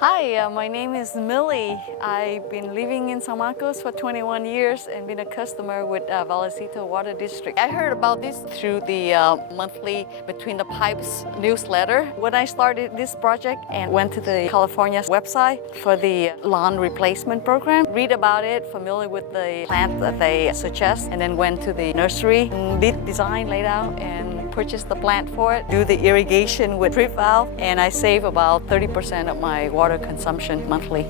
Hi, my name is Millie. I've been living in San Marcos for 21 years and been a customer with Vallecitos Water District. I heard about this through the monthly Between the Pipes newsletter. When I started this project and went to the California website for the lawn replacement program, read about it, familiar with the plant that they suggest, and then went to the nursery and did design, laid out, and purchase the plant for it, do the irrigation with drip valve, and I save about 30% of my water consumption monthly.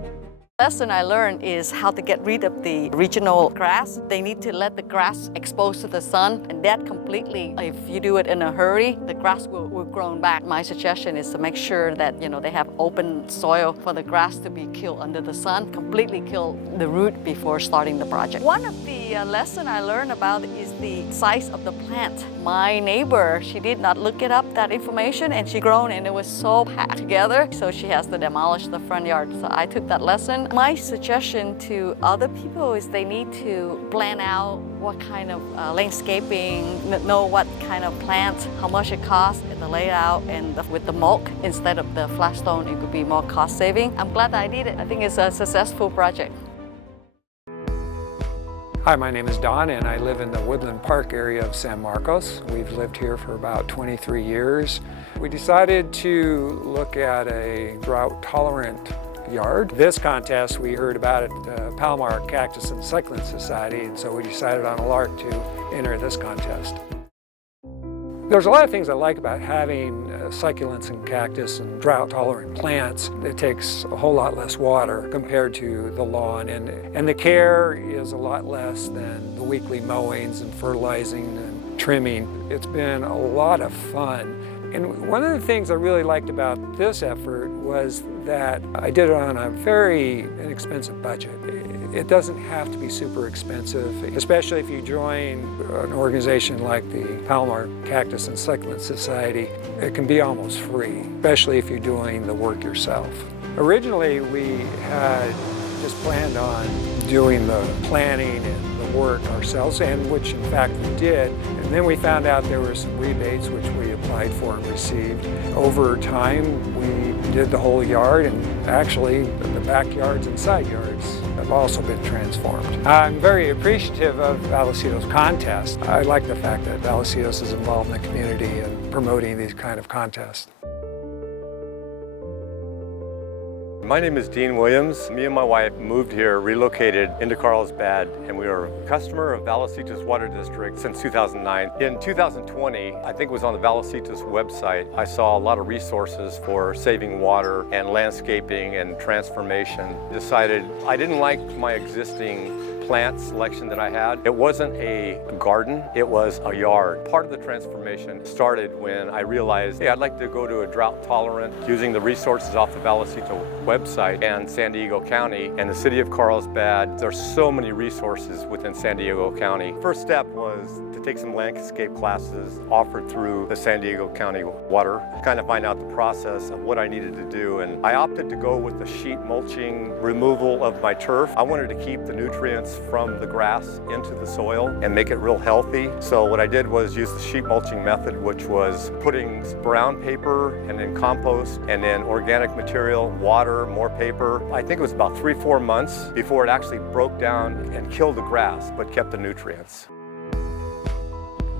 The lesson I learned is how to get rid of the original grass. They need to let the grass expose to the sun, and that completely, if you do it in a hurry, the grass will grow back. My suggestion is to make sure that they have open soil for the grass to be killed under the sun, completely kill the root before starting the project. One of the lesson I learned about is the size of the plant. My neighbor, she did not look it up, that information, and she grown and it was so packed together, so she has to demolish the front yard. So I took that lesson. My suggestion to other people is they need to plan out what kind of landscaping, know what kind of plants, how much it costs, and the layout, and with the mulch instead of the flat stone, it could be more cost saving. I'm glad that I did it. I think it's a successful project. Hi, my name is Don and I live in the Woodland Park area of San Marcos. We've lived here for about 23 years. We decided to look at a drought-tolerant yard. This contest we heard about at the Palomar Cactus and Succulent Society, and so we decided on a lark to enter this contest. There's a lot of things I like about having succulents and cactus and drought-tolerant plants. It takes a whole lot less water compared to the lawn, and the care is a lot less than the weekly mowings and fertilizing and trimming. It's been a lot of fun. And one of the things I really liked about this effort was that I did it on a very inexpensive budget. It doesn't have to be super expensive, especially if you join an organization like the Palomar Cactus and Succulent Society. It can be almost free, especially if you're doing the work yourself. Originally, we had just planned on doing the planning and the work ourselves, and which in fact we did. And then we found out there were some rebates which we applied for and received. Over time, we did the whole yard, and actually the backyards and side yards have also been transformed. I'm very appreciative of Vallecitos contest. I like the fact that Vallecitos is involved in the community and promoting these kind of contests. My name is Dean Williams. Me and my wife moved here, relocated into Carlsbad, and we are a customer of Vallecitos Water District since 2009. In 2020, I think it was on the Vallecitos website, I saw a lot of resources for saving water and landscaping and transformation. Decided I didn't like my existing plant selection that I had. It wasn't a garden, it was a yard. Part of the transformation started when I realized, hey, I'd like to go to a drought tolerant using the resources off the Vallecitos website and San Diego County and the city of Carlsbad. There's so many resources within San Diego County. First step was to take some landscape classes offered through the San Diego County Water, kind of find out the process of what I needed to do. And I opted to go with the sheet mulching removal of my turf. I wanted to keep the nutrients from the grass into the soil and make it real healthy. So what I did was use the sheet mulching method, which was putting brown paper and then compost and then organic material, water, more paper. I think it was about 3-4 months before it actually broke down and killed the grass, but kept the nutrients.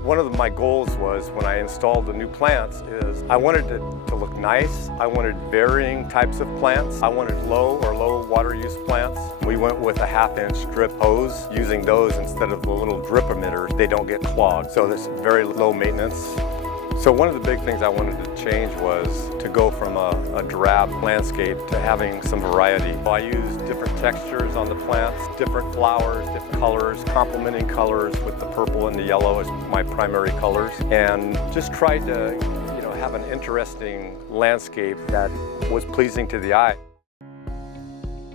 One of my goals was when I installed the new plants is I wanted it to look nice. I wanted varying types of plants. I wanted low water use plants. We went with a 1/2-inch drip hose, using those instead of the little drip emitters. They don't get clogged, so there's very low maintenance. So one of the big things I wanted to change was to go from a drab landscape to having some variety. I used different textures on the plants, different flowers, different colors, complementing colors with the purple and the yellow as my primary colors, and just tried to have an interesting landscape that was pleasing to the eye.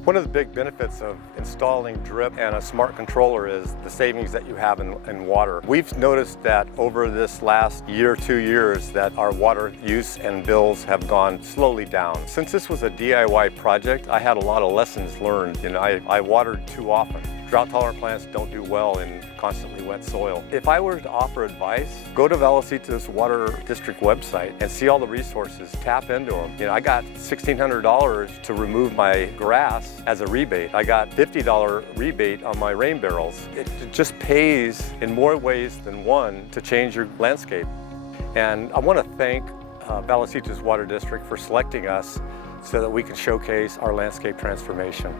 One of the big benefits of installing drip and a smart controller is the savings that you have in water. We've noticed that over this last year, 2 years, that our water use and bills have gone slowly down. Since this was a DIY project, I had a lot of lessons learned. I watered too often. Drought-tolerant plants don't do well in constantly wet soil. If I were to offer advice, go to Vallecitos Water District website and see all the resources, tap into them. You know, I got $1,600 to remove my grass as a rebate. I got $50 rebate on my rain barrels. It just pays in more ways than one to change your landscape. And I want to thank Vallecitos Water District for selecting us so that we can showcase our landscape transformation.